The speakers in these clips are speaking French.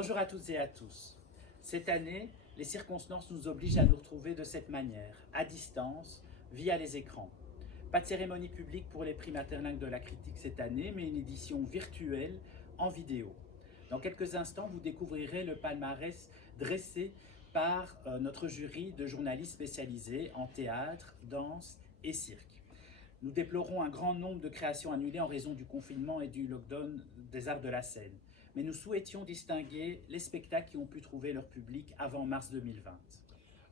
Bonjour à toutes et à tous. Cette année, les circonstances nous obligent à nous retrouver de cette manière, à distance, via les écrans. Pas de cérémonie publique pour les prix Materlingue de la critique cette année, mais une édition virtuelle en vidéo. Dans quelques instants, vous découvrirez le palmarès dressé par notre jury de journalistes spécialisés en théâtre, danse et cirque. Nous déplorons un grand nombre de créations annulées en raison du confinement et du lockdown des arts de la scène. Mais nous souhaitions distinguer les spectacles qui ont pu trouver leur public avant mars 2020.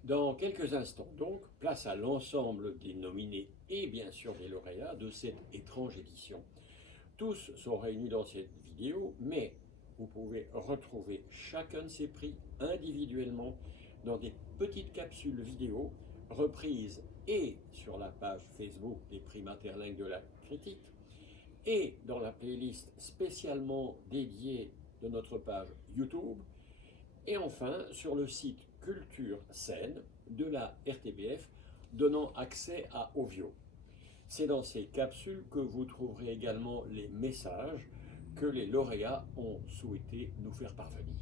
Dans quelques instants, donc, place à l'ensemble des nominés et bien sûr des lauréats de cette étrange édition. Tous sont réunis dans cette vidéo, mais vous pouvez retrouver chacun de ces prix individuellement dans des petites capsules vidéo reprises et sur la page Facebook des prix Materlingue de la critique et dans la playlist spécialement dédiée de notre page YouTube et enfin sur le site Culture Scène de la RTBF donnant accès à Ovio. C'est dans ces capsules que vous trouverez également les messages que les lauréats ont souhaité nous faire parvenir.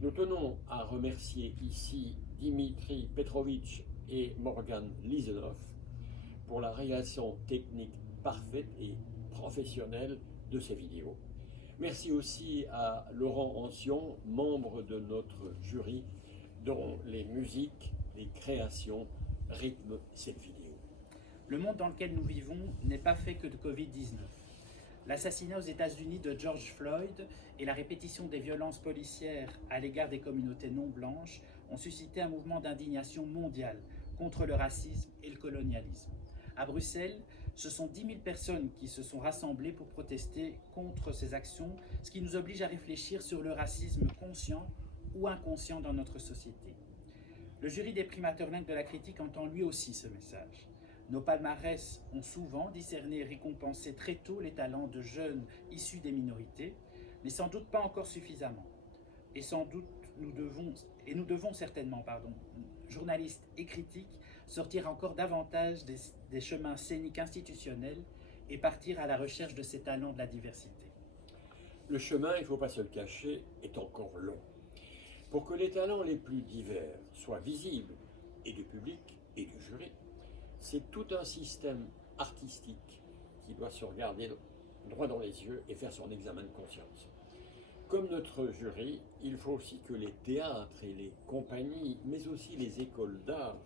Nous tenons à remercier ici Dimitri Petrovitch et Morgan Lisenov pour la réalisation technique parfaite et professionnelle de ces vidéos. Merci aussi à Laurent Ancion, membre de notre jury, dont les musiques, les créations rythment cette vidéo. Le monde dans lequel nous vivons n'est pas fait que de Covid-19. L'assassinat aux États-Unis de George Floyd et la répétition des violences policières à l'égard des communautés non blanches ont suscité un mouvement d'indignation mondiale contre le racisme et le colonialisme. À Bruxelles, ce sont 10 000 personnes qui se sont rassemblées pour protester contre ces actions, ce qui nous oblige à réfléchir sur le racisme conscient ou inconscient dans notre société. Le jury des prix Materlingue de la critique entend lui aussi ce message. Nos palmarès ont souvent discerné et récompensé très tôt les talents de jeunes issus des minorités, mais sans doute pas encore suffisamment. Et nous devons certainement, journalistes et critiques, sortir encore davantage des chemins scéniques institutionnels et partir à la recherche de ces talents de la diversité. Le chemin, il ne faut pas se le cacher, est encore long. Pour que les talents les plus divers soient visibles, et du public et du jury, c'est tout un système artistique qui doit se regarder droit dans les yeux et faire son examen de conscience. Comme notre jury, il faut aussi que les théâtres et les compagnies, mais aussi les écoles d'art,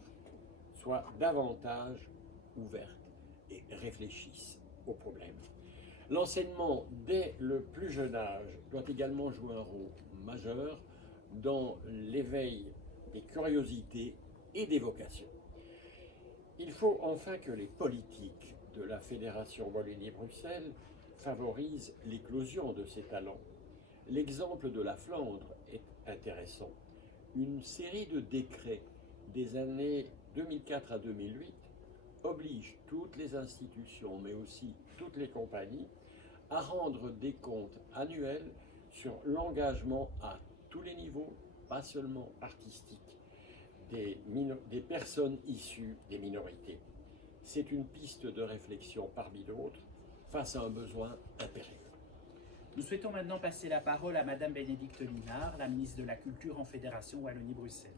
soient davantage ouvertes et réfléchissent aux problèmes. L'enseignement dès le plus jeune âge doit également jouer un rôle majeur dans l'éveil des curiosités et des vocations. Il faut enfin que les politiques de la Fédération Wallonie-Bruxelles favorisent l'éclosion de ces talents. L'exemple de la Flandre est intéressant. Une série de décrets des années 2004 à 2008 oblige toutes les institutions, mais aussi toutes les compagnies, à rendre des comptes annuels sur l'engagement à tous les niveaux, pas seulement artistiques, des personnes issues des minorités. C'est une piste de réflexion parmi d'autres face à un besoin impérieux. Nous souhaitons maintenant passer la parole à Madame Bénédicte Linard, la ministre de la Culture en Fédération Wallonie-Bruxelles.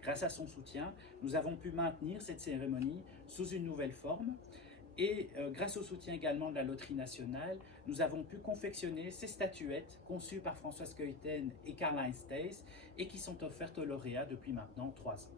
Grâce à son soutien, nous avons pu maintenir cette cérémonie sous une nouvelle forme et grâce au soutien également de la Loterie nationale, nous avons pu confectionner ces statuettes conçues par Françoise Keuten et Karl-Heinz Staes et qui sont offertes aux lauréats depuis maintenant 3 ans.